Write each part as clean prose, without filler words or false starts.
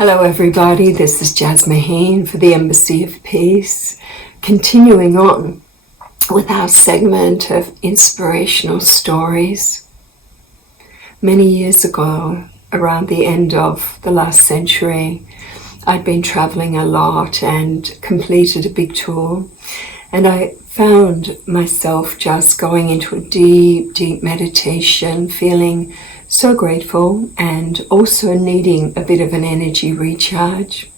Hello everybody, this is Jazz Maheen for the Embassy of Peace, continuing on with our segment of inspirational stories. Many years ago, around the end of the last century, I'd been traveling a lot and completed a big tour, and I found myself just going into a deep meditation, feeling so grateful and also needing a bit of an energy recharge.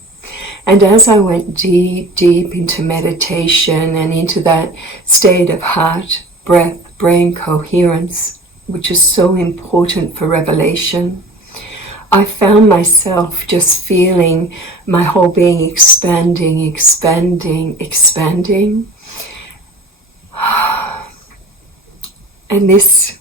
And as I went deep into meditation and into that state of heart, breath, brain coherence, which is so important for revelation, I found myself just feeling my whole being expanding. And this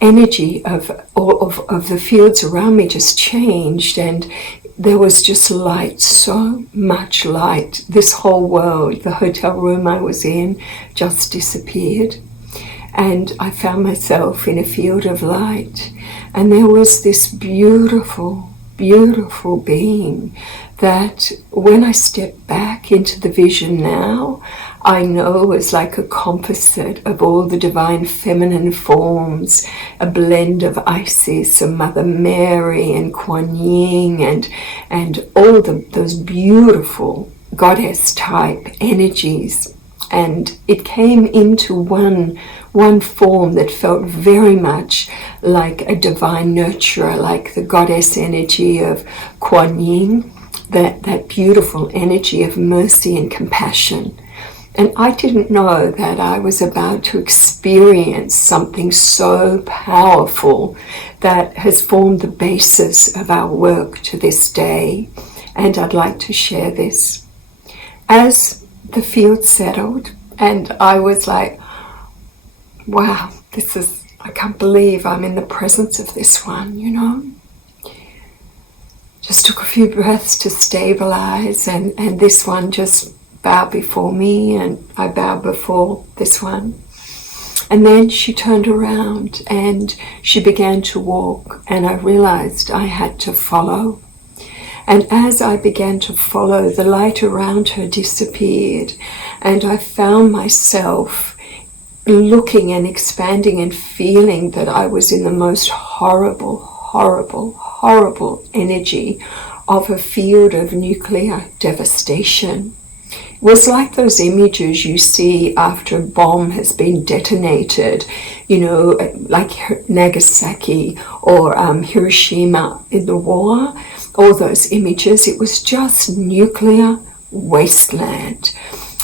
energy of the fields around me just changed, and there was just light, so much light. This whole world, the hotel room I was in, just disappeared, and I found myself in a field of light, and there was this beautiful being that when I step back into the vision now, I know is like a composite of all the divine feminine forms, a blend of Isis and Mother Mary and Kuan Yin and all those beautiful goddess type energies. And it came into one form that felt very much like a divine nurturer, like the goddess energy of Kuan Yin, that beautiful energy of mercy and compassion. And I didn't know that I was about to experience something so powerful that has formed the basis of our work to this day. And I'd like to share this. As the field settled, and I was like, wow, I can't believe I'm in the presence of this one, you know? Just took a few breaths to stabilize, and this one just bowed before me, and I bowed before this one. And then she turned around and she began to walk, and I realized I had to follow. And as I began to follow, the light around her disappeared, and I found myself looking and expanding and feeling that I was in the most horrible energy of a field of nuclear devastation. It was like those images you see after a bomb has been detonated, you know, like Nagasaki or Hiroshima in the war. All those images, it was just nuclear wasteland.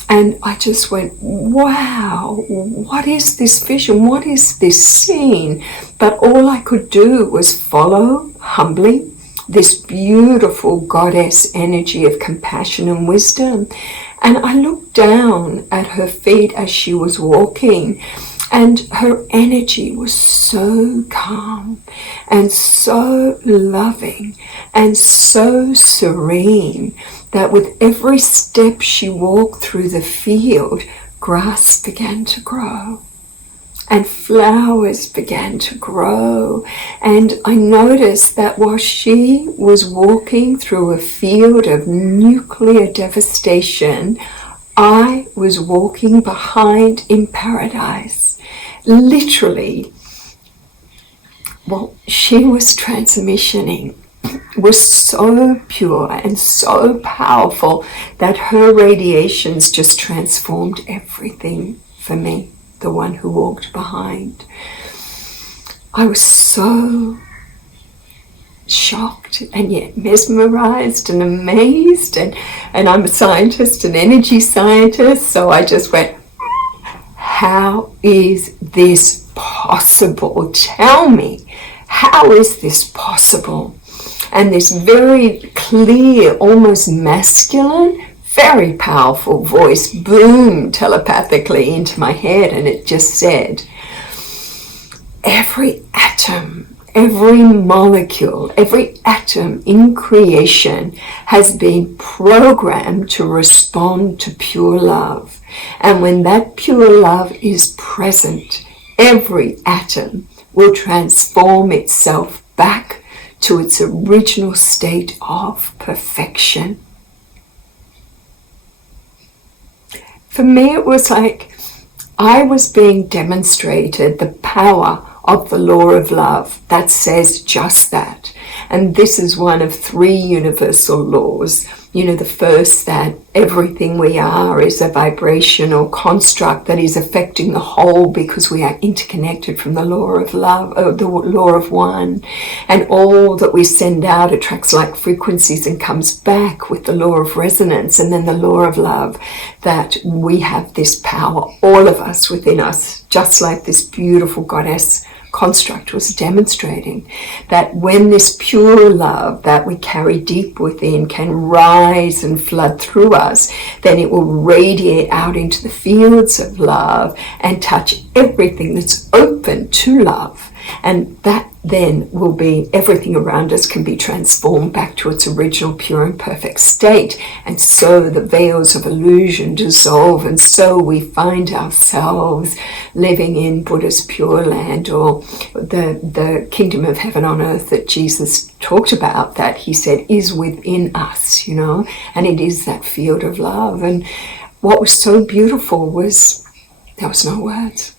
And I just went, wow, what is this vision? What is this scene? But all I could do was follow humbly this beautiful goddess energy of compassion and wisdom. And I looked down at her feet as she was walking, and her energy was so calm and so loving and so serene that with every step she walked through the field, grass began to grow and flowers began to grow. And I noticed that while she was walking through a field of nuclear devastation, I was walking behind in paradise. Literally, what she was transmissioning was so pure and so powerful that her radiations just transformed everything for me, the one who walked behind. I was so shocked and yet mesmerized and amazed, and I'm a scientist, an energy scientist, so I just went, how is this possible? Tell me, how is this possible? And this very clear, almost masculine, very powerful voice boomed telepathically into my head, and it just said, every atom, every molecule, every atom in creation has been programmed to respond to pure love. And when that pure love is present, every atom will transform itself back to its original state of perfection. For me, it was like I was being demonstrated the power of the law of love that says just that. And this is one of 3 universal laws. The first, that everything we are is a vibrational construct that is affecting the whole because we are interconnected from the law of love, the law of one. And all that we send out attracts like frequencies and comes back with the law of resonance. And then the law of love, that we have this power, all of us within us, just like this beautiful goddess construct was demonstrating, that when this pure love that we carry deep within can rise and flood through us, then it will radiate out into the fields of love and touch everything that's open to love. And that then will be, everything around us can be transformed back to its original pure and perfect state. And so the veils of illusion dissolve, and so we find ourselves living in Buddha's Pure Land, or the kingdom of heaven on earth that Jesus talked about, that he said is within us, and it is that field of love. And what was so beautiful was there was no words,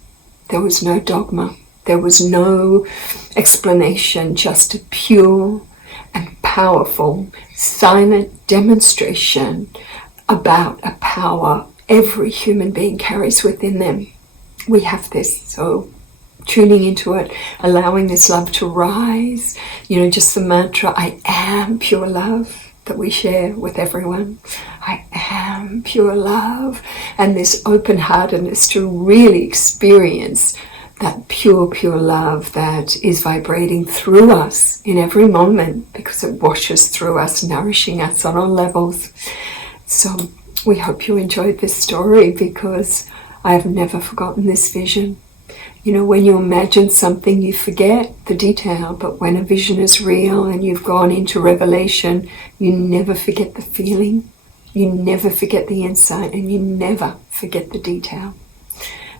there was no dogma, there was no explanation, just a pure and powerful silent demonstration about a power every human being carries within them. We have this, so tuning into it, allowing this love to rise, just the mantra, I am pure love, that we share with everyone. I am pure love. And this open-heartedness to really experience that pure, pure love that is vibrating through us in every moment, because it washes through us, nourishing us on all levels. So we hope you enjoyed this story, because I have never forgotten this vision. When you imagine something, you forget the detail, but when a vision is real and you've gone into revelation, you never forget the feeling, you never forget the insight, and you never forget the detail.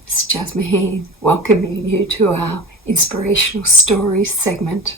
It's Jasmine welcoming you to our inspirational stories segment.